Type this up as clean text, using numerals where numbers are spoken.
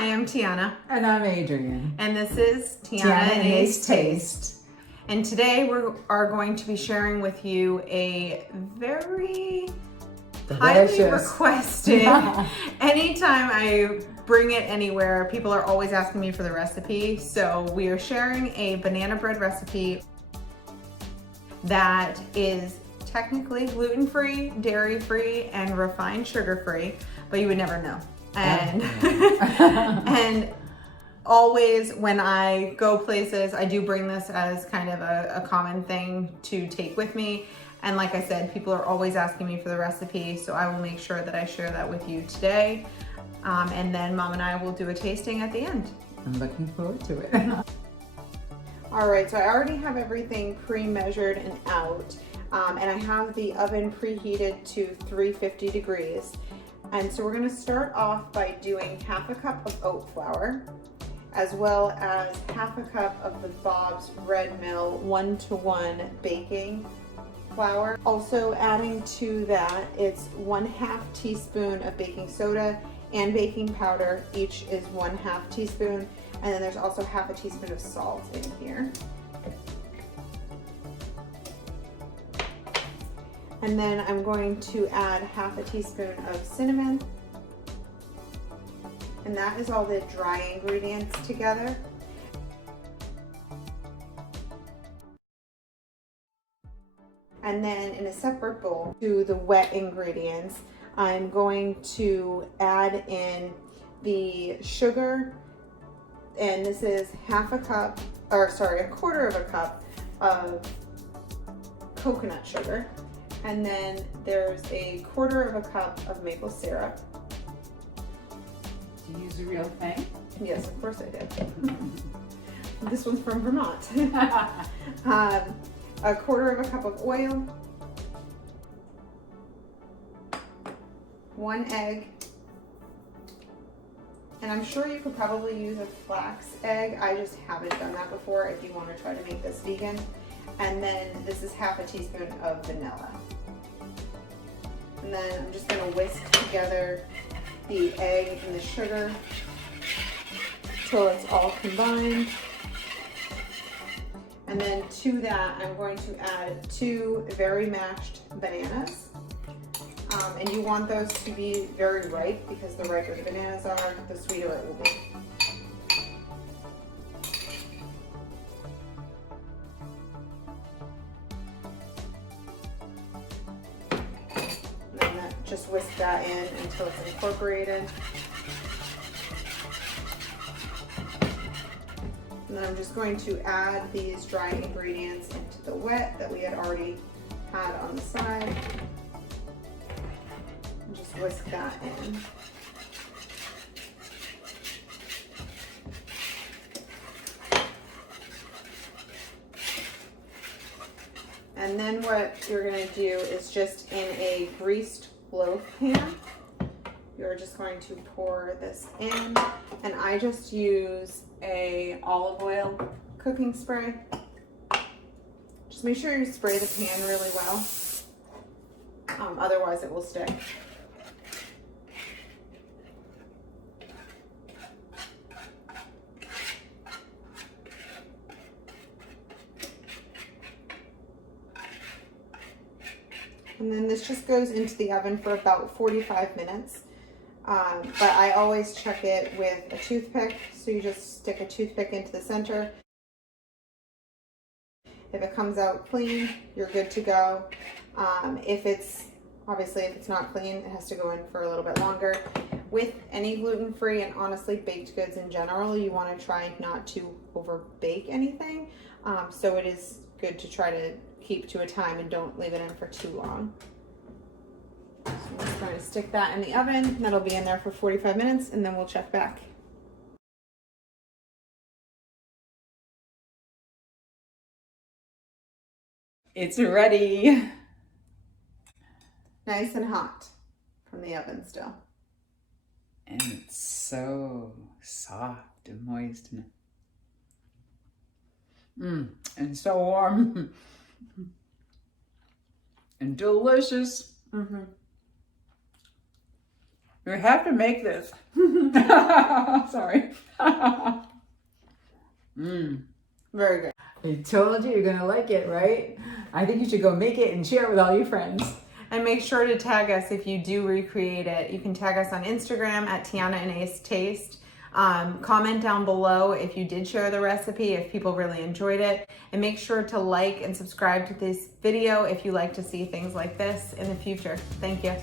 Hi, I'm Tiana. And I'm Adrian. And this is Tiana and Ace Taste. And today we are going to be sharing with you a very highly requested, anytime I bring it anywhere, people are always asking me for the recipe. So we are sharing a banana bread recipe that is technically gluten-free, dairy-free, and refined sugar-free, but you would never know. And and always when I go places, I do bring this as kind of a common thing to take with me. And like I said, people are always asking me for the recipe, so I will make sure that I share that with you today. And then Mom and I will do a tasting at the end. I'm looking forward to it. All right, so I already have everything pre-measured and out. And I have the oven preheated to 350 degrees. And so we're gonna start off by doing half a cup of oat flour, as well as half a cup of the Bob's Red Mill 1-to-1 baking flour. Also adding to that, it's 1/2 teaspoon of baking soda and baking powder. Each is 1/2 teaspoon. And then there's also 1/2 teaspoon of salt in here. And then I'm going to add 1/2 teaspoon of cinnamon. And that is all the dry ingredients together. And then in a separate bowl to the wet ingredients, I'm going to add in the sugar, and this is a quarter of a cup of coconut sugar. And then there's a quarter of a cup of maple syrup. Do you use the real thing? Yes, of course I did. This one's from Vermont. A quarter of a cup of oil, 1 egg, and I'm sure you could probably use a flax egg. I just haven't done that before if you want to try to make this vegan. And then this is 1/2 teaspoon of vanilla. And then I'm just going to whisk together the egg and the sugar till it's all combined. And then to that, I'm going to add 2 very mashed bananas. And you want those to be very ripe, because the riper the bananas are, the sweeter it will be. And then just whisk that in until it's incorporated. And then I'm just going to add these dry ingredients into the wet that we had already had on the side. And just whisk that in. And then what you're gonna do is just in a greased loaf pan, you're just going to pour this in. And I just use a olive oil cooking spray. Just make sure you spray the pan really well. Otherwise it will stick. And then this just goes into the oven for about 45 minutes. But I always check it with a toothpick. So you just stick a toothpick into the center. If it comes out clean, you're good to go. If it's not clean, it has to go in for a little bit longer. With any gluten-free and honestly baked goods in general, you want to try not to over bake anything. So it is good to try to keep to a time and don't leave it in for too long. So I'm just going to stick that in the oven. That'll be in there for 45 minutes and then we'll check back. It's ready. Nice and hot from the oven still. And it's so soft and moist. And so warm. And delicious. You have to make this. Sorry. Mmm. Very good. I told you you're gonna like it, right? I think you should go make it and share it with all your friends. And make sure to tag us if you do recreate it. You can tag us on Instagram at Tiana and Ace Taste. Comment down below if you did share the recipe, if people really enjoyed it. And make sure to like and subscribe to this video if you like to see things like this in the future. Thank you.